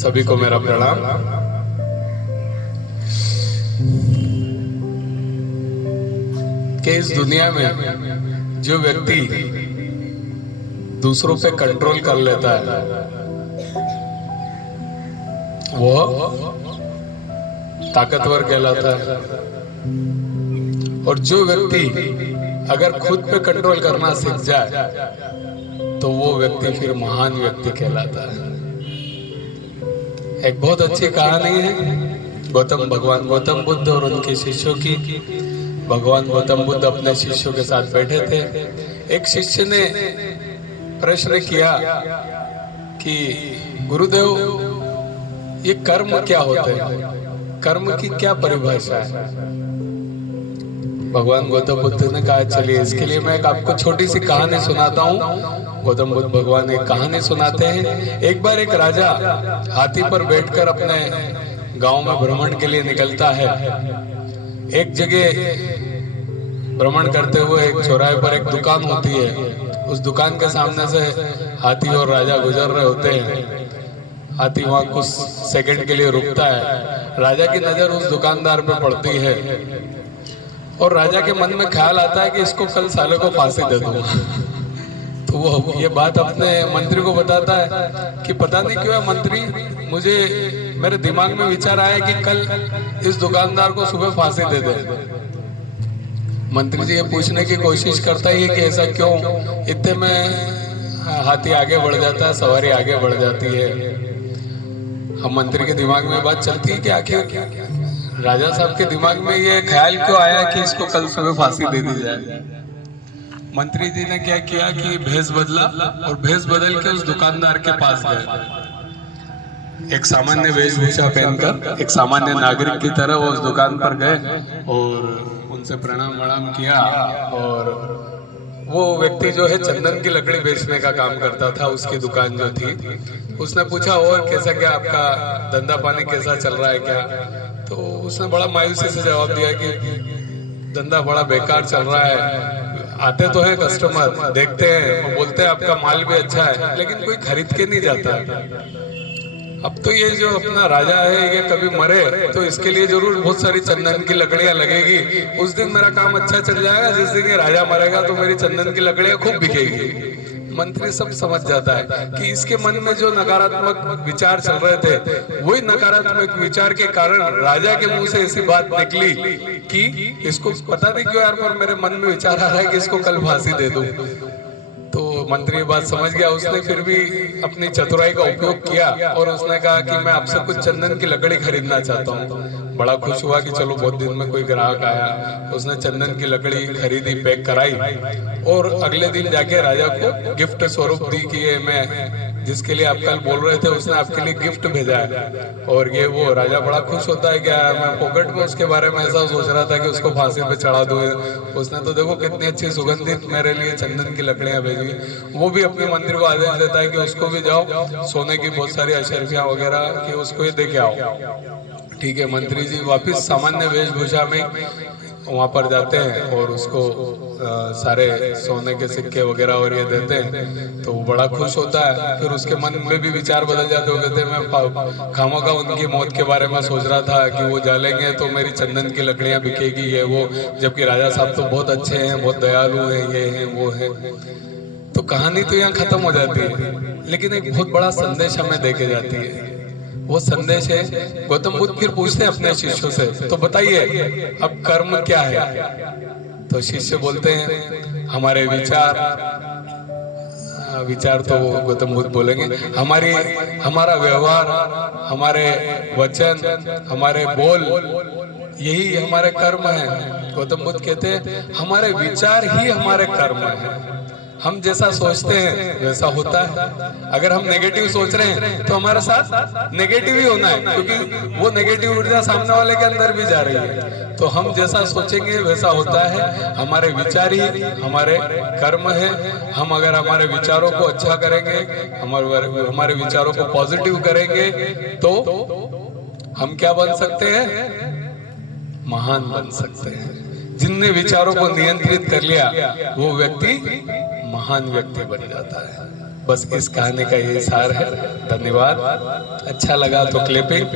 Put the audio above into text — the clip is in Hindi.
सभी को मेरा प्रणाम। कि इस दुनिया में जो व्यक्ति दूसरों पे कंट्रोल कर लेता है वो ताकतवर कहलाता है, और जो व्यक्ति अगर खुद पे कंट्रोल करना सीख जाए तो वो व्यक्ति फिर महान व्यक्ति कहलाता है। एक बहुत अच्छी कहानी है भगवान गौतम बुद्ध और उनके शिष्यों की। भगवान गौतम बुद्ध अपने शिष्यों के साथ बैठे थे। एक शिष्य ने प्रश्न किया कि गुरुदेव, ये कर्म क्या होते हैं, कर्म की क्या परिभाषा है? भगवान गौतम बुद्ध ने कहा चलिए इसके लिए मैं आपको छोटी सी कहानी सुनाता हूँ। गौतम बुद्ध भगवान एक कहानी सुनाते हैं। एक बार एक राजा हाथी पर बैठकर अपने गांव में भ्रमण के लिए निकलता है। एक जगह भ्रमण करते हुए एक चौराहे पर एक दुकान होती है। उस दुकान के सामने से हाथी और राजा गुजर रहे होते हैं। हाथी वहां कुछ सेकंड के लिए रुकता है। राजा की नजर उस दुकानदार पे पड़ती है और राजा के मन में ख्याल आता है कि इसको कल साले को फांसी दे दूं। तो वो ये बात अपने मंत्री को बताता है कि पता नहीं क्यों है मंत्री, मुझे मेरे दिमाग में विचार आया कि कल इस दुकानदार को सुबह फांसी दे दे। मंत्री जी ये पूछने की कोशिश करता है कि ऐसा क्यों। इतने में हाथी आगे बढ़ जाता है, सवारी आगे बढ़ जाती है। हम मंत्री के दिमाग में बात चलती है कि आखिर राजा साहब के दिमाग में ये ख्याल क्यों आया कि इसको कल सुबह फांसी दे दी जाए। मंत्री जी ने क्या किया कि भेष बदला और भेष बदल के उस दुकानदार के पास गए। एक सामान्य वेशभूषा पहनकर एक सामान्य नागरिक की तरह वो उस दुकान पर गए और उनसे प्रणाम किया। और वो व्यक्ति जो है चंदन की लकड़ी बेचने का काम करता था, उसकी दुकान जो थी। उसने पूछा और कैसा क्या आपका धंधा पानी कैसा चल रहा है क्या? तो उसने बड़ा मायूसी से जवाब दिया कि धंधा बड़ा बेकार चल रहा है। आते तो है कस्टमर, देखते हैं, बोलते हैं आपका माल भी अच्छा है, लेकिन कोई खरीद के नहीं जाता। अब तो ये जो अपना राजा है ये कभी मरे तो इसके लिए जरूर बहुत सारी चंदन की लकड़ियां लगेगी। उस दिन मेरा काम अच्छा चल जाएगा, जिस दिन ये राजा मरेगा तो मेरी चंदन की लकड़ियां खूब बिकेगी। मंत्री सब समझ जाता है कि इसके मन में जो नकारात्मक विचार चल रहे थे वही नकारात्मक विचार के कारण राजा के मुंह से ऐसी बात निकली कि इसको पता नहीं क्यों यार, पर मेरे मन में विचार आ रहा है कि इसको कल फांसी दे दूं। तो मंत्री बात समझ गया। उसने फिर भी अपनी चतुराई का उपयोग किया और उसने कहा कि मैं आपसे कुछ चंदन की लकड़ी खरीदना चाहता हूँ। बड़ा खुश हुआ कि चलो बहुत दिन में कोई ग्राहक आया। उसने चंदन की लकड़ी खरीदी, पैक कराई और अगले दिन जाके राजा को गिफ्ट स्वरूप दी कि ये मैं जिसके लिए आप कल बोल रहे थे उसने आपके लिए गिफ्ट भेजा है। और ये वो राजा बड़ा खुश होता है कि मैं पॉकेट में उसके बारे में ऐसा सोच रहा था कि उसको फांसी पे चढ़ा दूं। उसने तो देखो कितनी अच्छी सुगंधित मेरे लिए चंदन की लकड़ियां भेजी। वो भी अपने मंत्री को आदेश देता है कि उसको भी जाओ सोने की बहुत सारी अशर्फियां वगैरह कि उसको ये दे के आओ। ठीक है, मंत्री जी वापिस सामान्य वेशभूषा में वहां पर जाते हैं और उसको सारे सोने के सिक्के वगैरह और ये देते हैं। तो वो बड़ा खुश होता है। फिर उसके मन में भी विचार बदल जाते हो, कहते हैं मैं खामोखा उनकी मौत के बारे में सोच रहा था कि वो जलेंगे तो मेरी चंदन की लकड़ियां बिकेगी ये वो, जबकि राजा साहब तो बहुत अच्छे हैं, बहुत दयालु हैं, ये हैं वो है। तो कहानी तो यहाँ खत्म हो जाती है, लेकिन एक बहुत बड़ा संदेश हमें देके जाती है। वो संदेश है गौतम बुद्ध फिर पूछते हैं अपने शिष्यों से, तो बताइए अब कर्म क्या है? तो शिष्य बोलते हैं हमारे विचार तो गौतम बुद्ध बोलेंगे हमारा व्यवहार, हमारे वचन, हमारे बोल, यही हमारे कर्म है। गौतम बुद्ध कहते हैं हमारे विचार ही हमारे कर्म है। हम जैसा सोचते हैं वैसा होता है। अगर हम नेगेटिव सोच रहे हैं तो हमारे साथ नेगेटिव ही होना है, क्योंकि वो नेगेटिव ऊर्जा सामने वाले के अंदर भी जा रही है। तो हम जैसा सोचेंगे वैसा होता है। हमारे विचार ही हमारे कर्म है। हम अगर हमारे विचारों को अच्छा करेंगे, हमारे विचारों को पॉजिटिव करेंगे तो हम क्या बन सकते हैं? महान बन सकते हैं। जिनने विचारों को नियंत्रित कर लिया वो व्यक्ति महान व्यक्ति बन जाता है। बस इस कहानी का ये सार है। धन्यवाद। अच्छा लगा तो क्लिपिंग